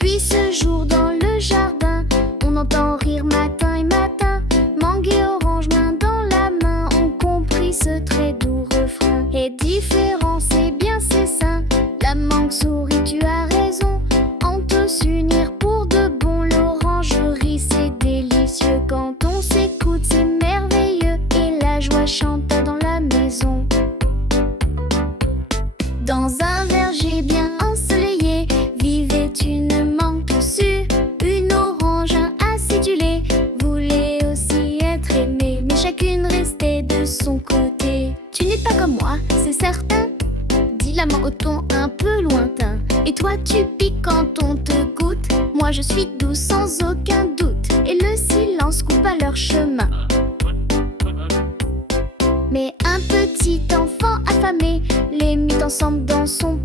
Puis ce jour dans le jardin, on entend rire matin et matin. Mangue et orange, main dans la main, ont compris ce très doux refrain. Et différent, c'est bien, c'est sain. La mangue sourit, tu as raison. On peut s'unir pour de bon. L'orangerie, c'est délicieux. Quand on s'écoute, c'est merveilleux. Et la joie chante dans la maison. Dans un verger bien ensoleillé, vivait une mangue tossue. Une orange, un acidulé, voulait aussi être aimée. Mais chacune restait de son côté. Tu n'es pas comme moi, c'est certain, dit la mangue au ton un peu lointain. Et toi tu piques quand on te goûte. Moi je suis douce sans aucun doute. Et le silence coupe à leur chemin. Mais un petit enfant affamé les mit ensemble dans son